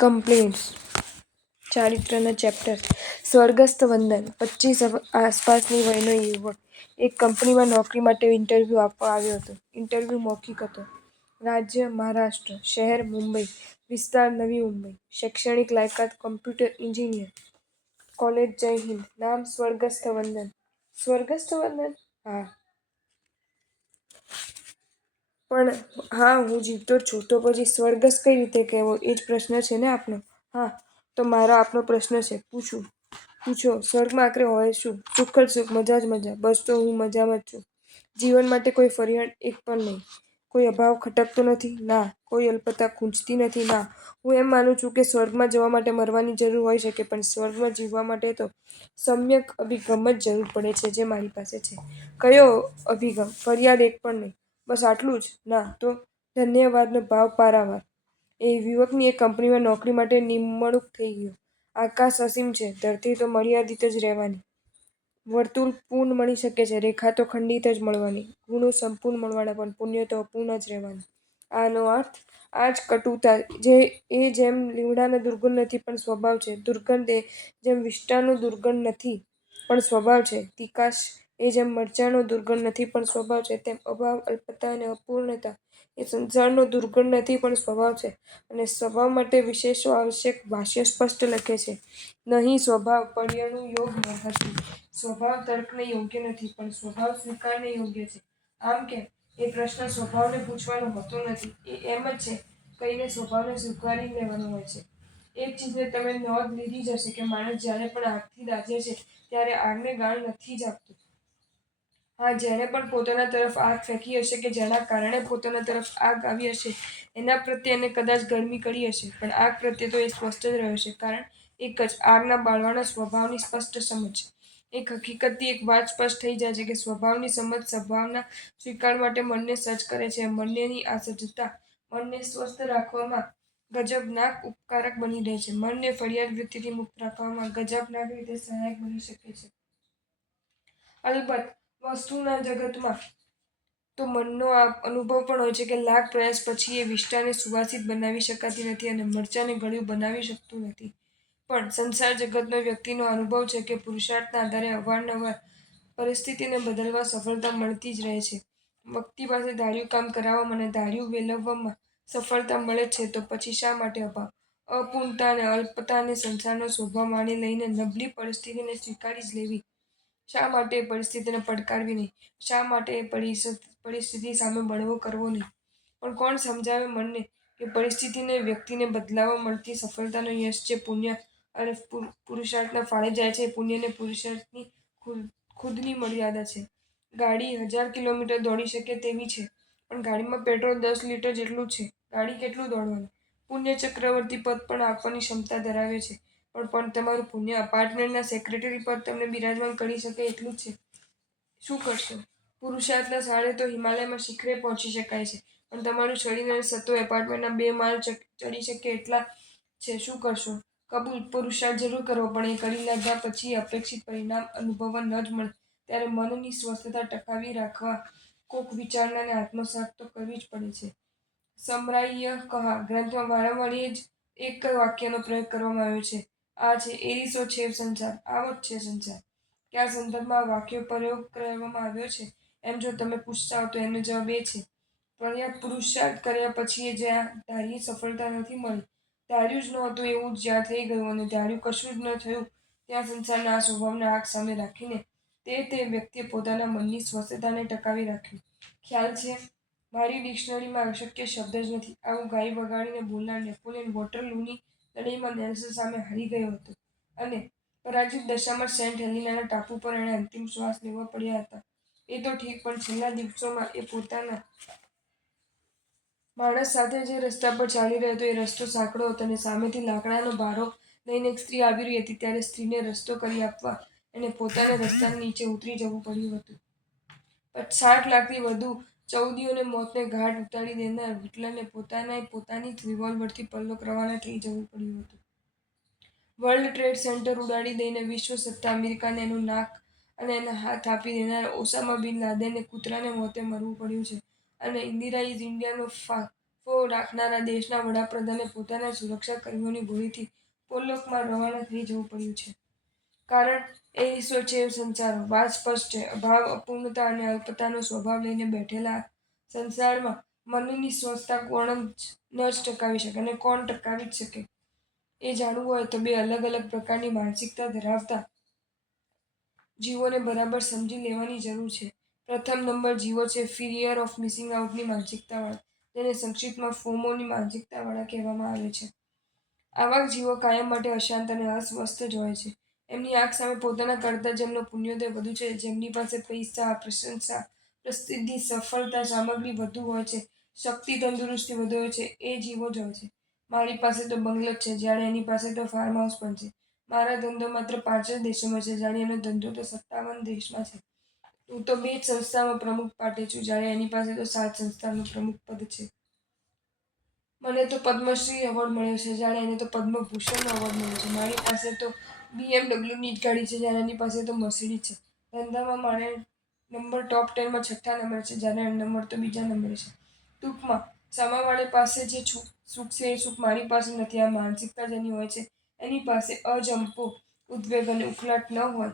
Complaints ચારિત્રના chapter. સ્વર્ગસ્થ વંદન. 25 આસપાસની વયનો યુવક એક કંપનીમાં નોકરી માટે ઇન્ટરવ્યૂ આપવા આવ્યો હતો. ઇન્ટરવ્યૂ મૌખિક હતો. રાજ્ય મહારાષ્ટ્ર. શહેર મુંબઈ. વિસ્તાર નવી મુંબઈ. શૈક્ષણિક લાયકાત કોમ્પ્યુટર એન્જિનિયર. કોલેજ જય હિન્દ. નામ સ્વર્ગસ્થ વંદન. સ્વર્ગસ્થ વંદન? હા. પણ હા, હું જીવતો જ છું. તો પછી સ્વર્ગસ્થ કઈ રીતે કહેવો? એ જ પ્રશ્ન છે ને આપનો? હા, તો મારો આપનો પ્રશ્ન છે. પૂછો. સ્વર્ગમાં આખરે હોય શું? સુખ જ સુખ, મજા જ મજા. બસ તો હું મજામાં જ છું. જીવન માટે કોઈ ફરિયાદ એક પણ નહીં. કોઈ અભાવ ખટકતો નથી? ના. કોઈ અલ્પતા ખૂંચતી નથી? ના. હું એમ માનું છું કે સ્વર્ગમાં જવા માટે મરવાની જરૂર હોઈ શકે, પણ સ્વર્ગમાં જીવવા માટે તો સમ્યક અભિગમ જ જરૂર પડે છે, જે મારી પાસે છે. કયો અભિગમ? ફરિયાદ એક પણ નહીં. બસ આટલું જ? ના. તો ધન્યવાદનો ભાવ પારાવાર. એ યુવકની એક કંપનીમાં નોકરી માટે નિમણૂક થઈ ગયો. આકાશ અસીમ છે, ધરતી તો મર્યાદિત જ રહેવાની. વર્તુળ પૂર્ણ મળી શકે છે, રેખા તો ખંડિત જ મળવાની. ગુણો સંપૂર્ણ મળવાના, પણ પુણ્ય તો અપૂર્ણ જ રહેવાનું. આનો અર્થ? આ જ કટુતા. એ જેમ લીમડાનો દુર્ગંધ નથી પણ સ્વભાવ છે. દુર્ગંધ એ જેમ વિષ્ટાનો દુર્ગંધ નથી પણ સ્વભાવ છે. તીખાશ એ જેમ મરચાંનો દુર્ગંધ નથી પણ સ્વભાવ છે, તેમ અભાવ, અલ્પતા અને અપૂર્ણતા એ સંસારનો દુર્ગંધ નથી પણ સ્વભાવ છે. અને સ્વભાવ માટે વિશેષો આવશ્યક. ભાષ્ય સ્પષ્ટ લખે છે. નહીં સ્વભાવ પર્યણુ યોગ મહર્ષિ. સ્વભાવ તર્કને યોગ્ય નથી, પણ સ્વભાવ સ્વીકારને યોગ્ય છે. આમ કેમ? એ પ્રશ્ન સ્વભાવને પૂછવાનો હોતો નથી. એ એમ જ છે કહીને સ્વભાવને સ્વીકારી લેવાનો હોય છે. એક ચીજને તમે નોંધ લીધી જ હશે કે માણસ જ્યારે પણ આગથી દાઝે છે, ત્યારે આગને ગાળ નથી જ આપતો. હા, જેણે પણ પોતાના તરફ આગ ફેંકી હશે કે જેના કારણે પોતાના તરફ આગ આવી હશે, એના પ્રત્યે એને કદાચ ગરમી કરી હશે, પણ આગ પ્રત્યે તો એ સ્પષ્ટ જ રહ્યો છે. કારણ એક જ, આગના બાળવાના સ્વભાવની સ્પષ્ટ સમજ. એક હકીકતથી એક વાત સ્પષ્ટ થઈ જાય છે કે સ્વભાવની સમજ સદ્ભાવના સ્વીકાર માટે મનને સજ્જ કરે છે. મનની આ સજ્જતા મનને સ્વસ્થ રાખવામાં ગજબનાક ઉપકારક બની રહે છે. મનને ફરિયાદ વૃત્તિથી મુક્ત રાખવામાં ગજબનાક રીતે સહાયક બની શકે છે. અલબત્ત, વસ્તુના જગતમાં તો મનનો આ અનુભવ પણ હોય છે કે લાખ પ્રયાસ પછી એ વિષ્ટાને સુવાસિત બનાવી શકાતી નથી અને મરચાંને ગળ્યું બનાવી શકતું નથી. પણ સંસાર જગતનો વ્યક્તિનો અનુભવ છે કે પુરુષાર્થના આધારે અવારનવાર પરિસ્થિતિને બદલવા સફળતા મળતી જ રહે છે. વ્યક્તિ પાસે ધાર્યું કામ કરાવવામાં અને ધાર્યું વેલવવામાં સફળતા મળે છે, તો પછી શા માટે અભાવ, અપૂર્ણતા અને અલ્પતાને સંસારનો સ્વભાવ માની લઈને નબળી પરિસ્થિતિને સ્વીકારી જ લેવી? શા માટે એ પરિસ્થિતિને પડકારવી નહીં? શા માટે એ પરિસ્થિતિ સામે બળવો કરવો નહીં? પણ કોણ સમજાવે મનને કે પરિસ્થિતિને વ્યક્તિને બદલાવવા મળતી સફળતાનો યશ જે પુણ્ય અને પુરુષાર્થના ફાળે જાય છે, એ પુણ્ય અને પુરુષાર્થની ખુદની મર્યાદા છે. ગાડી 1000 કિલોમીટર દોડી શકે તેવી છે, પણ ગાડીમાં પેટ્રોલ 10 લિટર જેટલું છે. ગાડી કેટલું દોડવાનું? પુણ્ય ચક્રવર્તી પદ પણ આપવાની ક્ષમતા ધરાવે છે, પણ તમારું પુણ્ય અપાર્ટમેન્ટના સેક્રેટરી પદ તમને બિરાજમાન કરી શકે એટલું જ છે. શું કરશો? પુરુષાર્થના શાળે તો હિમાલયમાં શિખરે પહોંચી શકાય છે, પણ તમારું શરીર અને સત્વ એપાર્ટમેન્ટના 2 માળ ચડી શકે એટલા છે. શું કરશો? કબૂલ, પુરુષાર્થ જરૂર કરવો, પણ એ કરી લીધા પછી અપેક્ષિત પરિણામ અનુભવવા ન જ મળે ત્યારે મનની સ્વસ્થતા ટકાવી રાખવા કોક વિચારણાને આત્મસાત તો કરવી જ પડે છે. સમરાહ્ય કહા ગ્રંથમાં વારંવાર એ જ એક વાક્યનો પ્રયોગ કરવામાં આવ્યો છે. આ છે એરીસો છે સંસાર, આવો જ છે સંસાર. કયા સંદર્ભમાં આ વાક્યનો પ્રયોગ કરવામાં આવ્યો છે, એમ જો તમે પૂછતા હો તો એનો જવાબ એ છે: પર્યાપ્ત પુરુષાર્થ કર્યા પછી એ જ્યાં ધારી સફળતા નથી મળી, ધાર્યું જ નહોતું એવું જ્યાં થઈ ગયું અને ધાર્યું કશું જ ન થયું, ત્યાં સંસારના આ સ્વભાવને આંખ સામે રાખીને તે વ્યક્તિએ પોતાના મનની સ્વસ્થતાને ટકાવી રાખ્યું. ખ્યાલ છે? મારી ડિક્શનરીમાં અશક્ય શબ્દ જ નથી. આવું ગાઈ વગાડીને બોલનાર નેપોલિયન વોટરલૂની લડાઈમાં નેલ્સન સામે હારી ગયો હતો અને પરાજિત દશામાં સેન્ટ હેલિનાના ટાપુ પર એણે અંતિમ શ્વાસ લેવા પડ્યા હતા. એ તો ઠીક, પણ છેલ્લા દિવસોમાં એ પોતાના માણસ સાથે જે રસ્તા પર ચાલી રહ્યો હતો એ રસ્તો સાંકડો હતો અને સામેથી લાકડાનો ભારો લઈને એક સ્ત્રી આવી રહી હતી. ત્યારે સ્ત્રીને રસ્તો કરી આપવા એણે પોતાને રસ્તાની નીચે ઉતરી જવું પડ્યું હતું. 60 લાખથી વધુ ચૌદીઓને મોતને ઘાટ ઉતારી દેનાર હિટલરને પોતાની જ રિવોલ્વરથી પલ્લો રવાના થઈ જવું પડ્યું હતું. વર્લ્ડ ટ્રેડ સેન્ટર ઉડાડી દઈને વિશ્વ સત્તા અમેરિકાને એનું નાક અને એના હાથ આપી દેનાર ઓસામા બિન લાદેનને કૂતરાને મોતે મરવું પડ્યું છે. અને ઇન્દિરા ઇઝ ઇન્ડિયાનો રાખનારા દેશના વડાપ્રધાને પોતાના સુરક્ષાકર્મીઓની ગોળીથી પોરલોકમાં રવાના થઈ જવું પડ્યું છે. કારણ એ ઈશ્વરચેવ સંચારો વાત સ્પષ્ટ છે. અભાવ, અપૂર્ણતા અને અલ્પતાનો સ્વભાવ લઈને બેઠેલા સંસારમાં મનની સ્વસ્થતા કોણ જ ટકાવી શકે અને કોણ ટકાવી જ શકે? એ જાણવું હોય તો બે અલગ અલગ પ્રકારની માનસિકતા ધરાવતા જીવોને બરાબર સમજી લેવાની જરૂર છે. પ્રથમ નંબર જીવો છે ફિયર ઓફ મિસિંગ આઉટની માનસિકતાવાળા, જેને સંક્ષિપ્તમાં ફોમોની માનસિકતાવાળા કહેવામાં આવે છે. આવા જીવો કાયમ માટે અશાંત અને અસ્વસ્થ જ હોય છે. એમની આંખ સામે પોતાના કરતાં જેમનો પુણ્યોદય વધુ છે, જેમની પાસે પૈસા, પ્રશંસા, પ્રસિદ્ધિ, સફળતા, સામગ્રી વધુ હોય છે, શક્તિ, તંદુરસ્તી વધુ હોય છે, એ જીવો જ હોય છે. મારી પાસે તો બંગલો જ છે, જાણે એની પાસે તો ફાર્મ હાઉસ પણ છે. મારા ધંધો માત્ર 5 જ દેશોમાં છે, જાણે એનો ધંધો તો 57 દેશમાં છે. હું તો 2 જ સંસ્થામાં પ્રમુખ પાટે છું, જાણે એની પાસે તો 7 સંસ્થાનું પ્રમુખ પદ છે. મને તો પદ્મશ્રી એવોર્ડ મળ્યો છે, જાણે એને તો પદ્મભૂષણનો એવોર્ડ મળ્યો છે. મારી પાસે તો BMWની જ ગાડી છે, જાણે એની પાસે તો મર્સિડીઝ છે. ધંધામાં મારે નંબર ટોપ 10માં 6થા નંબરે છે, જ્યારે નંબર તો બીજા નંબરે છે. ટૂંકમાં, સામાવાળા પાસે જે સુખ છે એ સુખ મારી પાસે નથી. આ માનસિકતા જેની હોય છે એની પાસે અજંપો ઉદ્વેગ અને ઉકળાટ ન હોય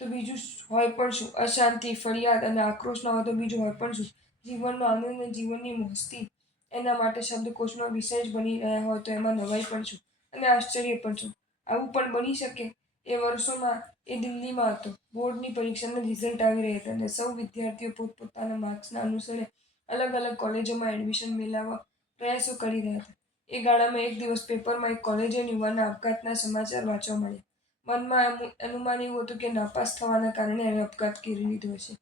તો બીજું હોય પણ શું? અશાંતિ, ફરિયાદ અને આક્રોશ ન હોય તો બીજું હોય પણ શું? જીવનનો આનંદ અને જીવનની મસ્તી એના માટે શબ્દકોશનો વિષય જ બની રહ્યા હોય તો એમાં નવાઈ પણ શું અને આશ્ચર્ય પણ શું? આવું પણ બની શકે? એ વર્ષોમાં એ દિલ્હીમાં હતો. બોર્ડની પરીક્ષાના રિઝલ્ટ આવી રહ્યા હતા અને સૌ વિદ્યાર્થીઓ પોતપોતાના માર્ક્સના અનુસારે અલગ અલગ કોલેજોમાં એડમિશન મેળવવા પ્રયાસો કરી રહ્યા હતા. એ ગાળામાં એક દિવસ પેપરમાં એક કોલેજિયન યુવાનના આપઘાતના સમાચાર વાંચવા મળ્યા. મનમાં અનુમાન એવું હતું કે નાપાસ થવાના કારણે એણે આપઘાત કરી લીધો હશે.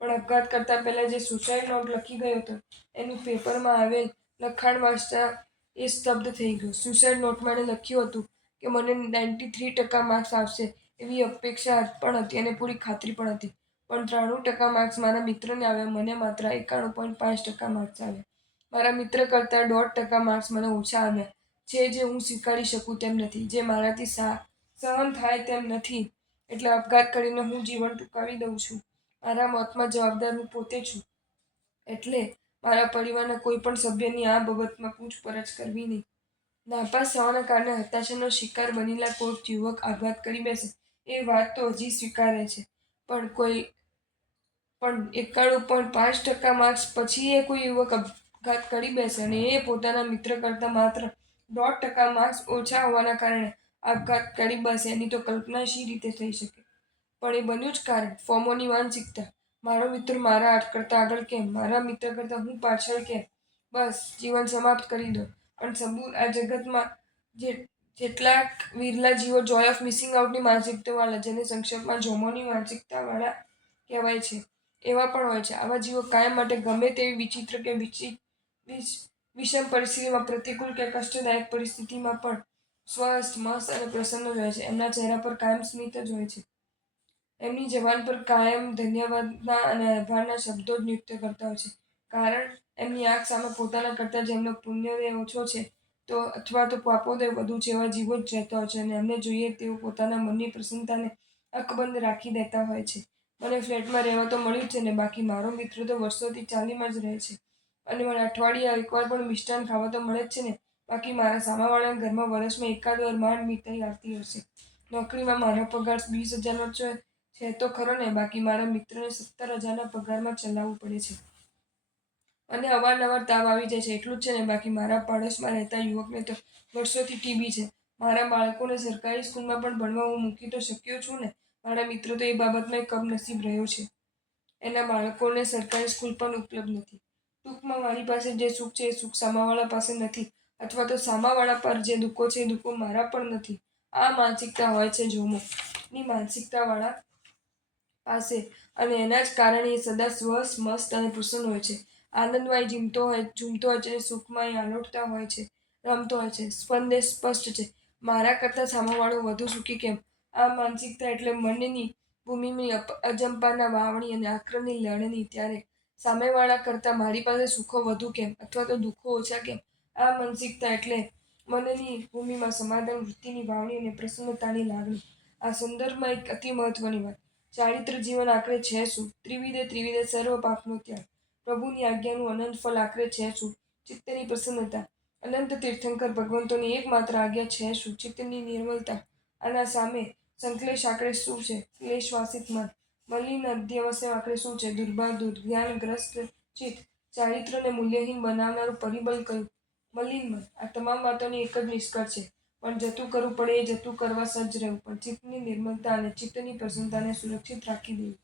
પણ આપઘાત કરતા પહેલા જે સુસાઇડ નોટ લખી ગયો હતો એનું પેપરમાં આવેલ લખાણ વાંચતા એ સ્તબ્ધ થઈ ગયો. સુસાઇડ નોટમાં એણે લખ્યું હતું કે મને 93% માર્ક્સ આવશે એવી અપેક્ષા પણ હતી અને પૂરી ખાતરી પણ હતી. પણ 93% માર્ક્સ મારા મિત્રને આવ્યા, મને માત્ર 91.5% માર્ક્સ આવ્યા. મારા મિત્ર કરતાં 1.5% માર્ક્સ મને ઓછા આવ્યા છે, જે હું સ્વીકારી શકું તેમ નથી, જે મારાથી સહન થાય તેમ નથી. એટલે આપઘાત કરીને હું જીવન ટૂંકાવી દઉં છું. મારા મોતમાં જવાબદાર હું પોતે છું. એટલે મારા પરિવારના કોઈ પણ સભ્યની આ બાબતમાં પૂછપરછ કરવી નહીં. નાપાસ થવાના કારણે હતાશાનો શિકાર બનેલા કોઈક યુવક આપઘાત કરી બેસે એ વાત તો હજી સ્વીકારે છે. પણ 91.5% માર્ક્સ પછી એ કોઈ યુવક આપઘાત કરી બેસે અને એ પોતાના મિત્ર કરતાં માત્ર 1.5% માર્ક્સ ઓછા હોવાના કારણે આપઘાત કરી બેસે એની તો કલ્પના શી રીતે થઈ શકે? પણ એ બન્યું જ કારણ ફોમોની માનસિકતા. મારો મિત્ર મારા કરતાં આગળ કેમ? મારા મિત્ર કરતાં હું પાછળ કેમ? બસ જીવન સમાપ્ત કરી દો. પણ સબૂર, આ જગતમાં જેટલાક વિરલા જીવો જોય ઓફ મિસિંગ આઉટની માનસિકતાવાળા, જેને સંક્ષેપમાં જોમોની માનસિકતાવાળા કહેવાય છે, એવા પણ હોય છે. આવા જીવો કાયમ માટે ગમે તેવી વિચિત્ર કે વિષમ પરિસ્થિતિમાં, પ્રતિકૂળ કે કષ્ટદાયક પરિસ્થિતિમાં પણ સ્વસ્થ, મસ્ત અને પ્રસન્ન જ રહે છે. એમના ચહેરા પર કાયમ સ્મિત જ હોય છે. એમની જબાન પર કાયમ ધન્યવાદના અને આભારના શબ્દો જ નૃત્ય કરતા હોય છે. કારણ એમની આંખ સામે પોતાના કરતાં જેમનો પુણ્યોદય ઓછો છે અથવા તો પાપોદય વધુ છે એવા જીવો જ રહેતા હોય છે અને એમને જોઈએ તેઓ પોતાના મનની પ્રસન્નતાને અકબંધ રાખી દેતા હોય છે. મને ફ્લેટમાં રહેવા તો મળ્યું જ છે ને, બાકી મારો મિત્ર તો વર્ષોથી ચાલીમાં જ રહે છે અને મને અઠવાડિયે એકવાર પણ મિષ્ટાન ખાવા તો મળે જ છે ને, બાકી મારા સામાવાળાના ઘરમાં વર્ષમાં એકાદ વાર માંડ મીઠાઈ આવતી હશે. નોકરીમાં મારો પગાર 20,000નો છે તો ખરો ને, બાકી મારા મિત્રને 17,000ના પગારમાં ચલાવવું પડે છે. અને અવારનવાર તાવ આવી જાય છે એટલું જ છે ને, બાકી મારા પાડોશમાં રહેતા યુવકને તો વર્ષોથી ટીબી છે. મારા બાળકોને સરકારી સ્કૂલમાં પણ ભણવા હું મૂકી તો શક્યો છું ને. મારા મિત્ર તો એ બાબતમાં કમનસીબ રહ્યો છે. એના બાળકોને સરકારી સ્કૂલ પણ ઉપલબ્ધ નથી. ટૂંકમાં મારી પાસે જે સુખ છે એ સુખ સામાવાળા પાસે નથી, અથવા તો સામાવાળા પર જે દુઃખો છે એ દુઃખો મારા પણ નથી. આ માનસિકતા હોય છે જોમોની માનસિકતાવાળા પાસે અને એના જ કારણે એ સદા સ્વસ્થ, મસ્ત અને પ્રસન્ન હોય છે. આનંદમાં એ ઝૂમતો હોય છે, સુખમાં એ આલોટતા હોય છે, રમતો હોય છે. સંદેશ સ્પષ્ટ છે. મારા કરતાં સામાવાળો વધુ સુખી કેમ? આ માનસિકતા એટલે મનની ભૂમિની અજંપાના વાવણી અને આક્રમની લણણી. ત્યારે સામેવાળા કરતાં મારી પાસે સુખો વધુ કેમ અથવા તો દુઃખો ઓછા કેમ? આ માનસિકતા એટલે મનની ભૂમિમાં સમાધાન વૃત્તિની વાવણી અને પ્રસન્નતાની લાગણી. આ સંદર્ભમાં એક અતિ મહત્વની વાત. ચારિત્ર જીવન આખરે છે શું? ત્રિવિધે સર્વ પાપનો ત્યાગ. પ્રભુની આજ્ઞાનું અનંત ફળ આખરે છે શું? ચિત્તની પ્રસન્નતા. અનંત તીર્થંકર ભગવંતોની એકમાત્ર આજ્ઞા છે શું? ચિત્તની નિર્મલતા. આના સામે સંકલેશ આંકડે શું છે? ક્લેશવાસિત મન. મલિન અધ્યવસાય આંકડે શું છે? દુર્જ્ઞાનગ્રસ્ત ચિત્ત. ચારિત્રને મૂલ્યહીન બનાવનારું પરિબળ કયું? મલિન મન. આ તમામ વાતોની એક જ નિષ્કર્ષ છે, પણ જતું કરવું પડે એ જતું કરવા સજ્જ રહેવું, પણ ચિત્તની નિર્મલતા અને ચિત્તની પ્રસન્નતાને સુરક્ષિત રાખી દેવી.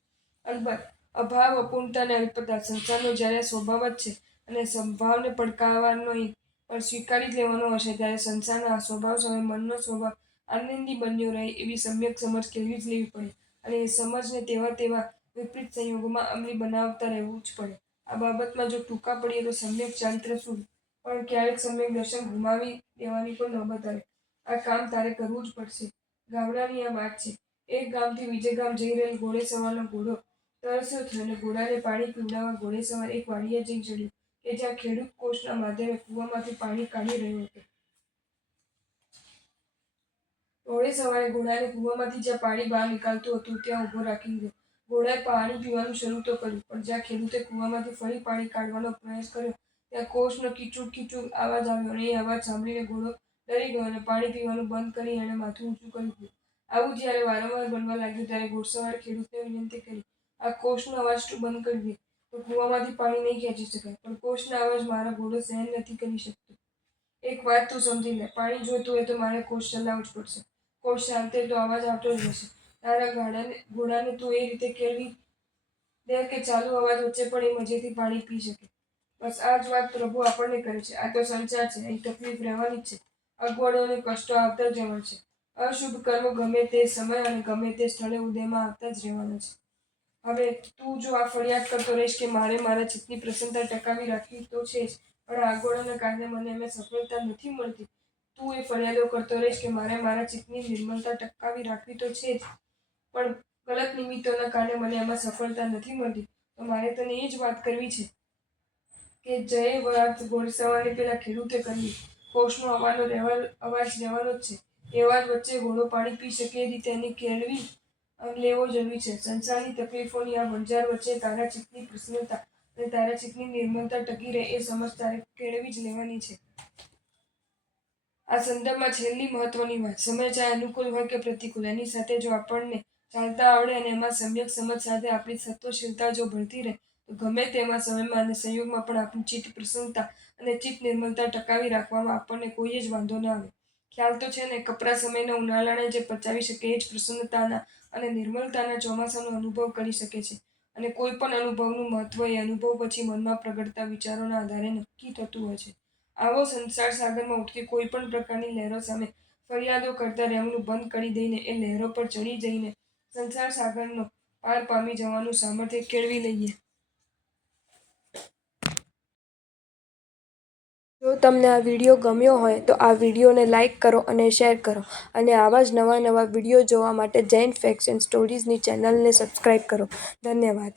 અલબત્ત અભાવ, અપૂર્ણતા અને અલ્પતા સંસારનો જ્યારે સ્વભાવ જ છે અને સ્વભાવને પડકારવાનો નહીં પણ સ્વીકારી જ લેવાનો હશે, ત્યારે સંસારના આ સ્વભાવ સામે મનનો સ્વભાવ આનંદી બન્યો રહે એવી સમ્યક સમજ કેળવી જ લેવી પડે અને એ સમજને તેવા વિપરીત સંયોગોમાં અમલી બનાવતા રહેવું જ પડે. આ બાબતમાં જો ટૂંકા પડીએ તો સમ્યક ચારિત્ર શું, પણ ક્યારેક સમ્યક દર્શન ગુમાવી દેવાની પણ નોબત આવે. આ કામ તારે કરવું જ પડશે. ગામડાની આ વાત છે. એક ગામથી બીજે ગામ જઈ રહેલ ઘોડેસવારનો ઘોડો તરસ્યો થયો અને ઘોડાને પાણી પીવડાવવા ઘોડેસવાર એક વાડીએ જઈ ચડ્યો કે જ્યાં ખેડૂત કોષના માધ્યમે કૂવામાંથી પાણી કાઢી રહ્યો હતો. ઘોડેસવારે ઘોડાને કૂવામાંથી જ્યાં પાણી બહાર નીકળતું હતું ત્યાં ઊભો રાખી દીધો. ઘોડાએ પાણી પીવાનું શરૂ તો કર્યું, પણ જ્યાં ખેડૂતે કૂવામાંથી ફરી પાણી કાઢવાનો પ્રયાસ કર્યો ત્યાં કોષનો કીચુડ કીચુડ અવાજ આવ્યો અને એ અવાજ સાંભળીને ઘોડો ડરી ગયો અને પાણી પીવાનું બંધ કરી એણે માથું ઊંચું કરી દીધું. આવું જ્યારે વારંવાર બનવા લાગ્યું ત્યારે ઘોડસવારે ખેડૂતને વિનંતી કરી, આ કોષનો અવાજ તું બંધ કરી દે તો કૂવામાંથી પાણી નહીં ખેંચી શકાય, પણ કોષના અવાજ મારો ઘોડો સહન નથી કરી શકતો. એક વાત તું સમજી લે, પાણી જોઈતું હોય તો મારે કોષ ચલાવવું જ પડશે. કોષ શાંતે તો અવાજ આવતો જ રહેશે. તારા ઘોડાને તું એ રીતે કેળવી દે કે ચાલુ અવાજ વચ્ચે પણ એ મજેથી પાણી પી શકે. બસ આ જ વાત પ્રભુ આપણને કરે છે. આ તો સંસાર છે, અહીં તકલીફ રહેવાની જ છે. અગવડો અને કષ્ટો આવતા જ રહેવાના છે. અશુભ કર્મો ગમે તે સમય અને ગમે તે સ્થળે ઉદયમાં આવતા જ રહેવાના છે. હવે તું જો આ ફરિયાદ કરતો રહીશ કે મારે મારા ચિત્તની પ્રસન્નતા ટકાવી રાખવી તો છે જ, પણ આ અગવડોના કારણે મને એમાં સફળતા નથી મળતી, તું એ ફરિયાદો કરતો રહીશ કે મારે મારા ચિત્તની નિર્મલતા ટકાવી રાખવી તો છે જ, પણ ગલત નિમિત્તોના કારણે મને એમાં સફળતા નથી મળતી, તો મારે તને એ જ વાત કરવી છે કે જે વાત ઘોડેસવારને પેલા ખેડૂતે કરી, કોષનો અવાજ રહેવાનો જ છે. એ અવાજ વચ્ચે ઘોડો પાણી પી શકે એ રીતે એને કેળવી લેવો જરૂરી છે. સંસારની તકલીફોની આ વણઝાર વચ્ચે તારા ચિત્તની પ્રસન્નતા અને તારા ચિત્તની નિર્મલતા ટકી રહે એ સમજ તારે કેળવી જ લેવાની છે. આ સંદર્ભમાં છેલ્લી મહત્વની વાત, સમય ચાહે અનુકૂળ હોય કે પ્રતિકૂળ, એની સાથે જો આપણને ચાલતા આવડે અને એમાં સમ્યક સમજ સાથે આપણી સત્વશીલતા જો ભળતી રહે તો ગમે તેવા સમયમાં અને સંયોગમાં પણ આપણી ચિત્ત પ્રસન્નતા અને ચિત્ત નિર્મલતા ટકાવી રાખવામાં આપણને કોઈ જ વાંધો ન આવે. ખ્યાલ તો છે ને? કપરા સમયના ઉનાળાને જે પચાવી શકે એ જ પ્રસન્નતાના અને નિર્મલતાના ચોમાસાનો અનુભવ કરી શકે છે. અને કોઈ પણ અનુભવનું મહત્વ એ અનુભવ પછી મનમાં પ્રગટતા વિચારોના આધારે નક્કી થતું હોય છે. આવો સંસાર સાગરમાં ઉઠતી કોઈ પણ પ્રકારની લહેરો સામે ફરિયાદો કરતા રહેવાનું બંધ કરી દઈને એ લહેરો પર ચડી જઈને સંસાર સાગરનો પાર પામી જવાનું સામર્થ્ય કેળવી લઈએ. જો તમને આ વિડીયો ગમ્યો હોય તો આ વિડીયોને લાઇક કરો અને શેર કરો અને આવા જ નવા વિડીયો જોવા માટે જૈન ફેક્ટ્સ એન્ડ સ્ટોરીઝની ચેનલને સબસ્ક્રાઈબ કરો. ધન્યવાદ.